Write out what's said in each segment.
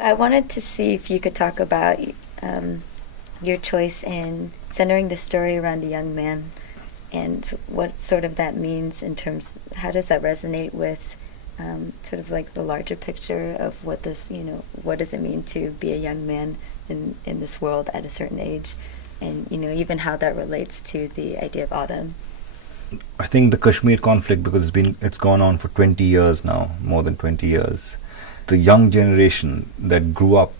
I wanted to see if you could talk about your choice in centering the story around a young man and what sort of that means in terms, how does that resonate with sort of like the larger picture of what this, what does it mean to be a young man in this world at a certain age, and even how that relates to the idea of autumn. I think the Kashmir conflict, because it's gone on for 20 years now, more than 20 years. The young generation that grew up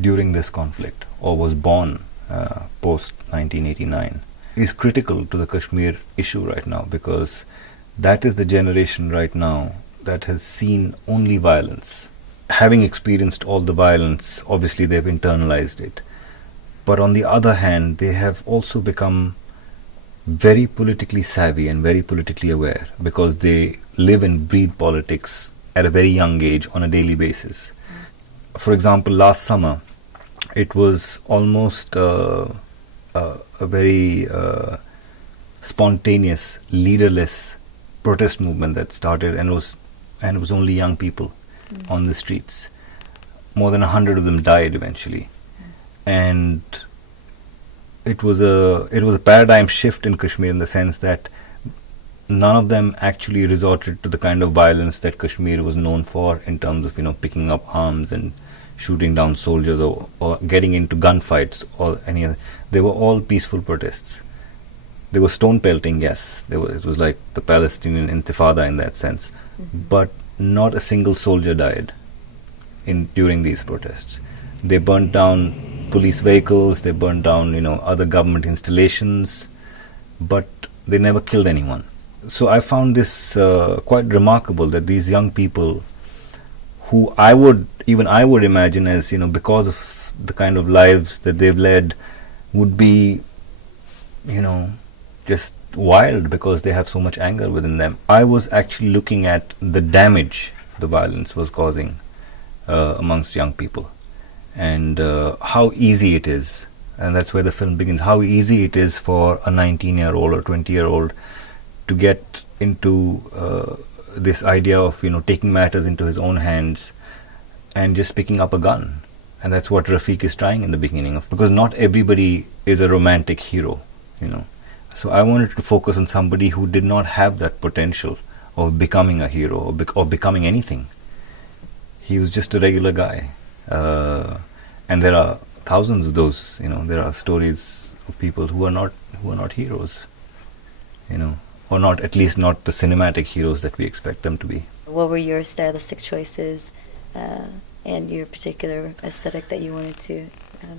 during this conflict or was born post 1989 is critical to the Kashmir issue right now, because that is the generation right now that has seen only violence. Having experienced all the violence, obviously they've internalized it. But on the other hand, they have also become very politically savvy and very politically aware, because they live and breathe politics at a very young age on a daily basis. For example, last summer, it was almost a very spontaneous, leaderless protest movement that started, and it was only young people on the streets. More than 100 of them died eventually, and it was a paradigm shift in Kashmir, in the sense that none of them actually resorted to the kind of violence that Kashmir was known for, in terms of picking up arms and shooting down soldiers, or getting into gunfights or any other. They were all peaceful protests. They were stone pelting, yes. It was like the Palestinian Intifada in that sense. But not a single soldier died during these protests. They burnt down police vehicles, they burnt down other government installations, but they never killed anyone. So I found this quite remarkable, that these young people, who I would imagine as, because of the kind of lives that they've led, would be just wild, because they have so much anger within them. I was actually looking at the damage the violence was causing amongst young people, and how easy it is, and that's where the film begins, how easy it is for a 19-year-old or 20-year-old to get into this idea of taking matters into his own hands and just picking up a gun. And that's what Rafiq is trying in the beginning of, because not everybody is a romantic hero. So I wanted to focus on somebody who did not have that potential of becoming a hero, or becoming anything. He was just a regular guy, and there are thousands of those. There are stories of people who are not heroes, or not, at least not the cinematic heroes that we expect them to be. What were your stylistic choices and your particular aesthetic that you wanted to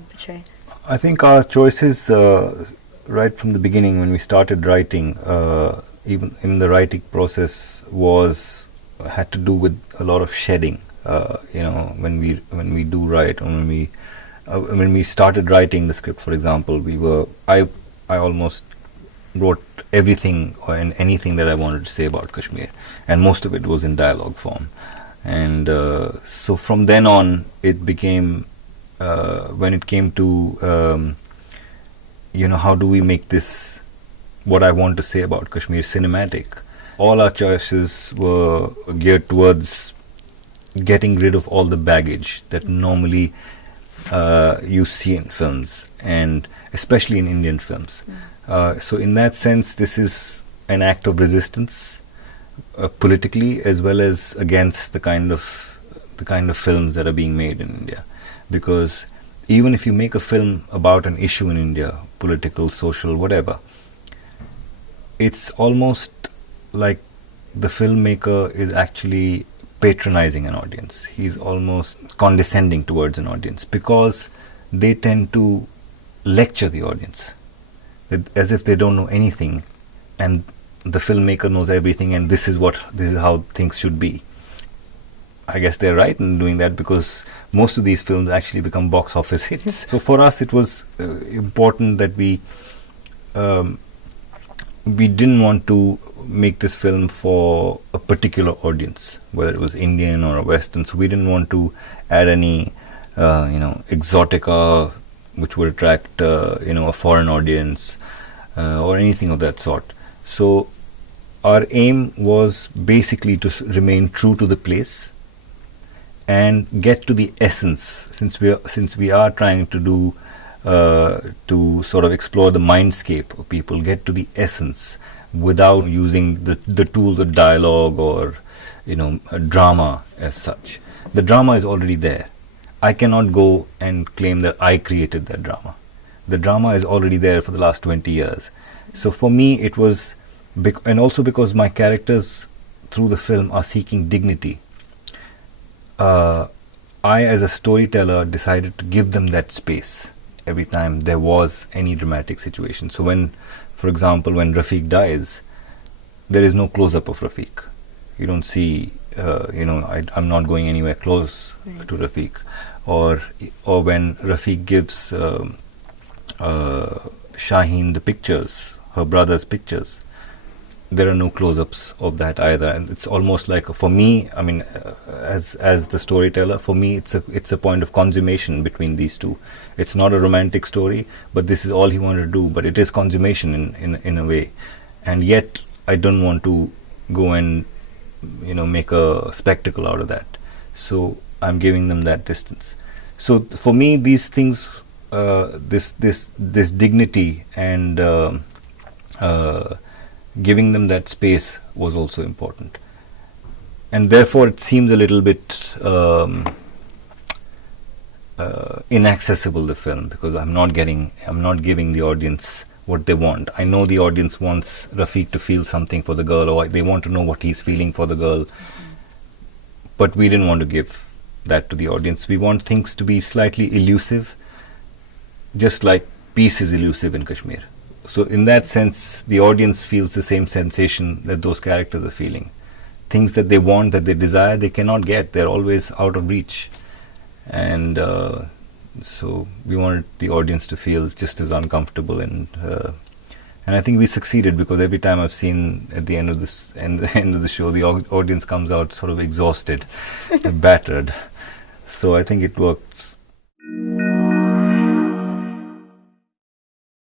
portray? I think our choices, right from the beginning, when we started writing, even in the writing process, had to do with a lot of shedding. When we do write, or when we started writing the script, for example, I almost wrote everything and anything that I wanted to say about Kashmir, and most of it was in dialogue form. And so from then on, it became, when it came to how do we make this, what I want to say about Kashmir, cinematic, all our choices were geared towards getting rid of all the baggage that normally you see in films, and especially in Indian films. So in that sense, this is an act of resistance, politically, as well as against the kind of films that are being made in India. Because even if you make a film about an issue in India, political, social, whatever, it's almost like the filmmaker is actually patronizing an audience. He's almost condescending towards an audience, because they tend to lecture the audience as if they don't know anything, and the filmmaker knows everything, and this is how things should be. I guess they're right in doing that, because most of these films actually become box office hits. So for us, it was important that we didn't want to make this film for a particular audience, whether it was Indian or a Western. So we didn't want to add any exotica which would attract a foreign audience, or anything of that sort. So our aim was basically to remain true to the place, and get to the essence. Since we are trying to do to sort of explore the mindscape of people, get to the essence without using the tools of dialogue or a drama as such. The drama is already there. I cannot go and claim that I created that drama. The drama is already there for the last 20 years. So for me it was, and also because my characters through the film are seeking dignity, I as a storyteller decided to give them that space every time there was any dramatic situation. So when, for example, when Rafiq dies, there is no close-up of Rafiq. You don't see, I'm not going anywhere close to Rafiq. Or when Rafiq gives Shaheen the pictures, her brother's pictures, there are no close-ups of that either, and it's almost like, for me, I mean, as the storyteller, for me it's a point of consummation between these two. It's not a romantic story, but this is all he wanted to do, but it is consummation in a way, and yet I don't want to go and make a spectacle out of that, so I'm giving them that distance. So for me, these things, this dignity and giving them that space was also important, and therefore it seems a little bit inaccessible, the film, because I'm not giving the audience what they want. I know the audience wants Rafiq to feel something for the girl, or they want to know what he's feeling for the girl, but we didn't want to give that to the audience. We want things to be slightly elusive, just like peace is elusive in Kashmir. So in that sense, the audience feels the same sensation that those characters are feeling. Things that they want, that they desire, they cannot get. They're always out of reach. And so we wanted the audience to feel just as uncomfortable. And I think we succeeded, because every time I've seen at the end of the show, the audience comes out sort of exhausted, battered. So I think it worked